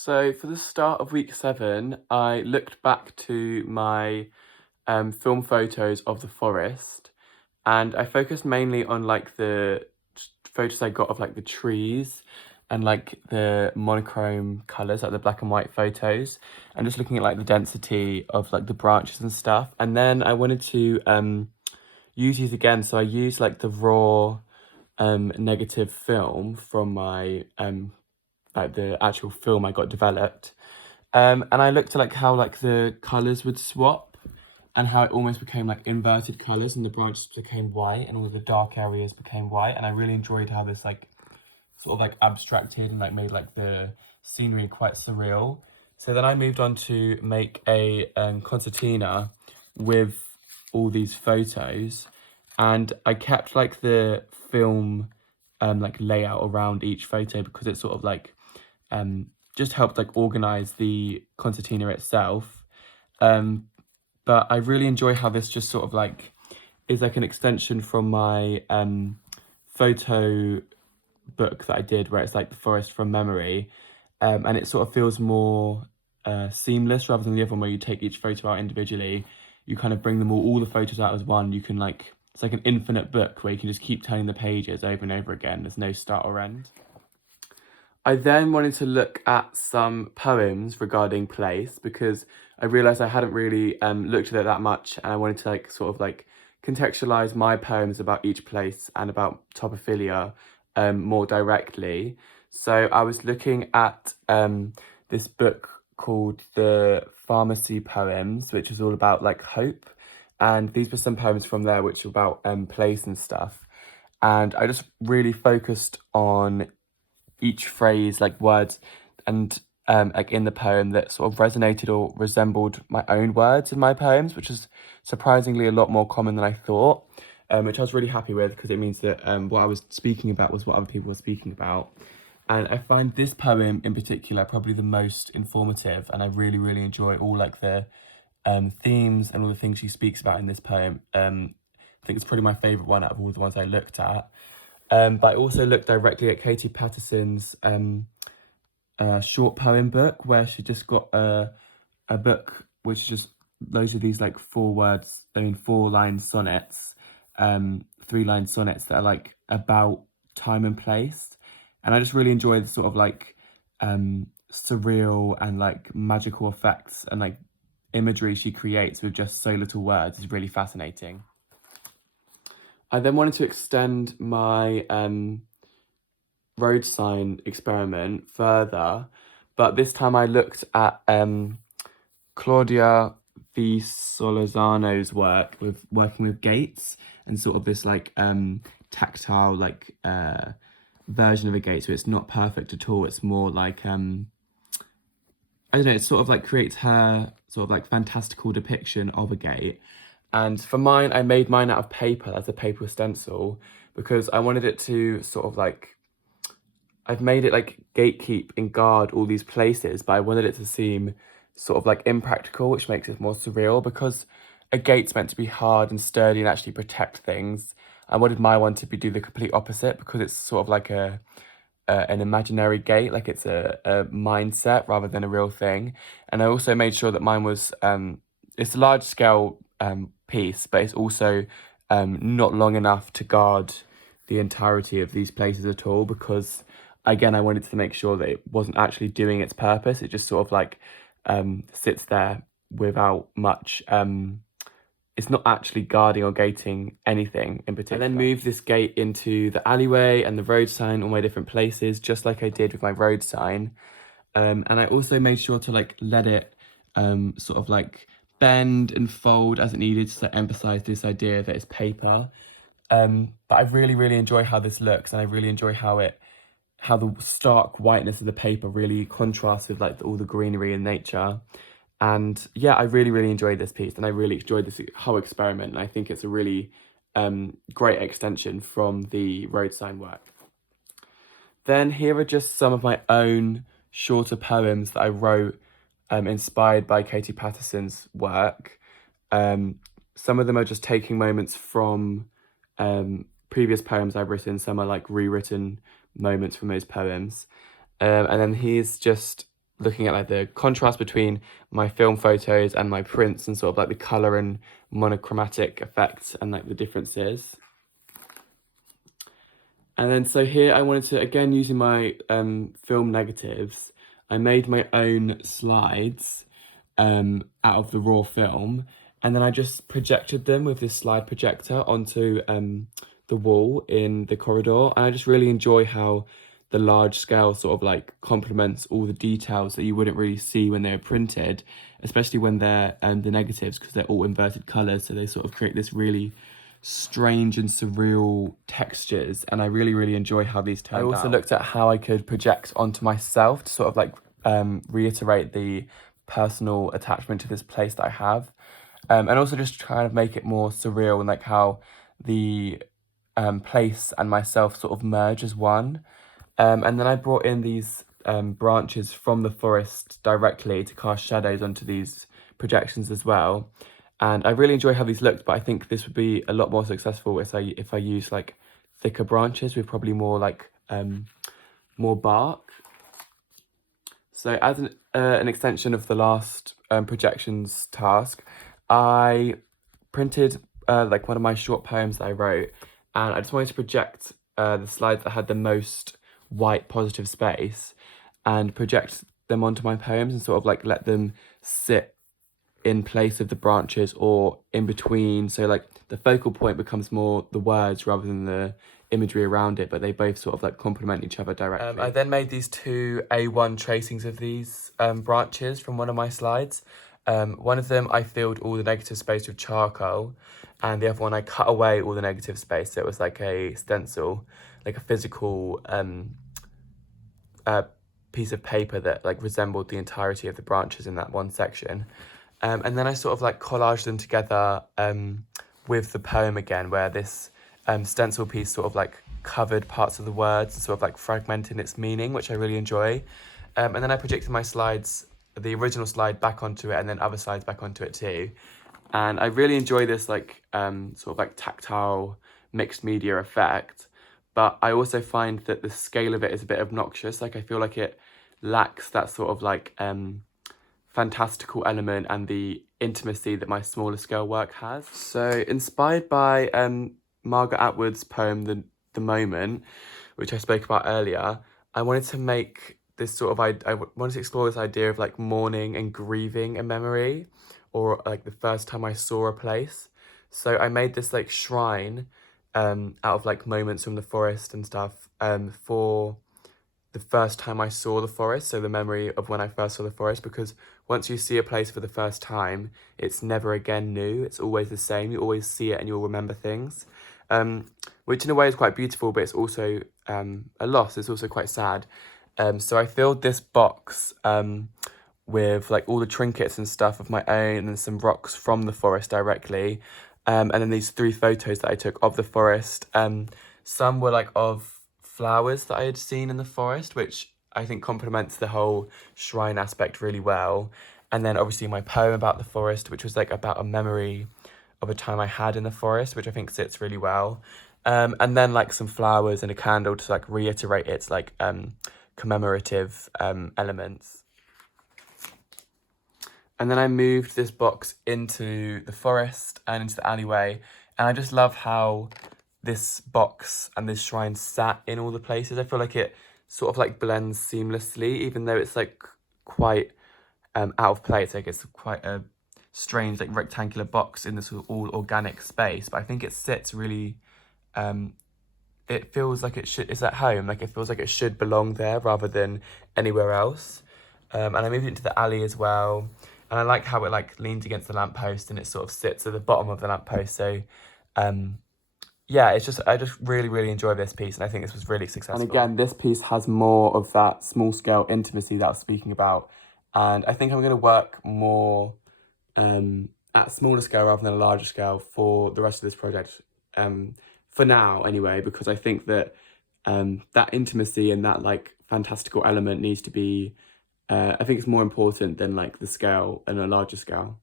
So for the start of week 7, I looked back to my film photos of the forest, and I focused mainly on like the photos I got of like the trees and like the monochrome colors, like the black and white photos, and just looking at like the density of like the branches and stuff. And then I wanted to use these again, so I used like the raw negative film from my like the actual film I got developed. And I looked at like how like the colors would swap and how it almost became like inverted colors and the branches became white and all of the dark areas became white. And I really enjoyed how this like sort of like abstracted and like made like the scenery quite surreal. So then I moved on to make a concertina with all these photos, and I kept like the film like layout around each photo because it sort of like um just helped like organize the concertina itself. Um, but I really enjoy how this just sort of like is like an extension from my photo book that I did where it's like the forest from memory. And it sort of feels more seamless rather than the other one where you take each photo out individually. You kind of bring them all the photos out as one. You can like, it's like an infinite book where you can just keep turning the pages over and over again. There's no start or end. I then wanted to look at some poems regarding place because I realised I hadn't really looked at it that much, and I wanted to like sort of like contextualise my poems about each place and about topophilia more directly. So I was looking at this book called The Pharmacy Poems, which is all about like hope. And these were some poems from there which were about place and stuff. And I just really focused on each phrase, like words and like in the poem that sort of resonated or resembled my own words in my poems, which is surprisingly a lot more common than I thought, which I was really happy with because it means that what I was speaking about was what other people were speaking about. And I find this poem in particular probably the most informative, and I really, really enjoy all like the themes and all the things she speaks about in this poem. I think it's probably my favourite one out of all the ones I looked at. But I also looked directly at Katie Patterson's short poem book, where she just got a book which is just those are these like 4-line sonnets, 3-line sonnets that are like about time and place. And I just really enjoy the sort of like surreal and like magical effects and like imagery she creates with just so little words is really fascinating. I then wanted to extend my road sign experiment further, but this time I looked at Claudia V. Solorzano's work with working with gates and sort of this like tactile like version of a gate. So it's not perfect at all. It's more like I don't know, it sort of like creates her sort of like fantastical depiction of a gate. And for mine, I made mine out of paper as a paper stencil because I wanted it to sort of like, I've made it like gatekeep and guard all these places, but I wanted it to seem sort of like impractical, which makes it more surreal because a gate's meant to be hard and sturdy and actually protect things. I wanted my one to do the complete opposite because it's sort of like an imaginary gate, like it's a mindset rather than a real thing. And I also made sure that mine was it's a large scale piece, but it's also not long enough to guard the entirety of these places at all because again I wanted to make sure that it wasn't actually doing its purpose. It just sort of like sits there without much it's not actually guarding or gating anything in particular. I then moved this gate into the alleyway and the road sign, all my different places, just like I did with my road sign. And I also made sure to like let it sort of like bend and fold as it needed to emphasize this idea that it's paper. But I really, really enjoy how this looks, and I really enjoy how the stark whiteness of the paper really contrasts with like all the greenery in nature. And yeah, I really, really enjoyed this piece and I really enjoyed this whole experiment. And I think it's a really great extension from the road sign work. Then here are just some of my own shorter poems that I wrote inspired by Katie Patterson's work. Some of them are just taking moments from previous poems I've written. Some are like rewritten moments from those poems. And then here's just looking at like the contrast between my film photos and my prints and sort of like the color and monochromatic effects and like the differences. And then so here I wanted to, again, using my film negatives, I made my own slides out of the raw film, and then I just projected them with this slide projector onto the wall in the corridor. And I just really enjoy how the large scale sort of like complements all the details that you wouldn't really see when they're printed, especially when they're the negatives, because they're all inverted colors, so they sort of create this really strange and surreal textures, and I really enjoy how these turned out. I also looked at how I could project onto myself to sort of like reiterate the personal attachment to this place that I have, and also just trying to make it more surreal and like how the place and myself sort of merge as one. And then I brought in these branches from the forest directly to cast shadows onto these projections as well. And I really enjoy how these looked, but I think this would be a lot more successful if I use like thicker branches with probably more like more bark. So as an extension of the last projections task, I printed like one of my short poems that I wrote, and I just wanted to project the slides that had the most white positive space and project them onto my poems and sort of like let them sit in place of the branches or in between, so like the focal point becomes more the words rather than the imagery around it, but they both sort of like complement each other directly. I then made these two A1 tracings of these branches from one of my slides. One of them I filled all the negative space with charcoal, and the other one I cut away all the negative space, so it was like a stencil, like a physical piece of paper that like resembled the entirety of the branches in that one section. And then I sort of like collaged them together with the poem again, where this stencil piece sort of like covered parts of the words and sort of like fragmented its meaning, which I really enjoy. And then I projected my slides, the original slide back onto it, and then other slides back onto it too. And I really enjoy this like sort of like tactile mixed media effect. But I also find that the scale of it is a bit obnoxious. Like I feel like it lacks that sort of like fantastical element and the intimacy that my smaller scale work has. So inspired by Margaret Atwood's poem The Moment, which I spoke about earlier, I wanted to make this sort of I wanted to explore this idea of like mourning and grieving a memory, or like the first time I saw a place. So I made this like shrine out of like moments from the forest and stuff for the first time I saw the forest, so the memory of when I first saw the forest, because once you see a place for the first time, it's never again new, it's always the same, you always see it and you'll remember things, which in a way is quite beautiful, but it's also a loss, it's also quite sad. So I filled this box with like all the trinkets and stuff of my own and some rocks from the forest directly, and then these 3 photos that I took of the forest. Some were like of flowers that I had seen in the forest, which I think complements the whole shrine aspect really well. And then obviously my poem about the forest, which was like about a memory of a time I had in the forest, which I think sits really well. And then like some flowers and a candle to like reiterate its like commemorative elements. And then I moved this box into the forest and into the alleyway, and I just love how this box and this shrine sat in all the places. I feel like it sort of like blends seamlessly, even though it's like quite out of place. Like it's quite a strange like rectangular box in this all organic space, but I think it sits really it feels like it's at home, like it feels like it should belong there rather than anywhere else. And I moved it into the alley as well, and I like how it like leans against the lamppost and it sort of sits at the bottom of the lamppost. So yeah, I just really enjoy this piece, and I think this was really successful. And again, this piece has more of that small scale intimacy that I was speaking about, and I think I'm going to work more at smaller scale rather than a larger scale for the rest of this project, for now anyway, because I think that that intimacy and that like fantastical element needs to be, I think it's more important than like the scale and a larger scale.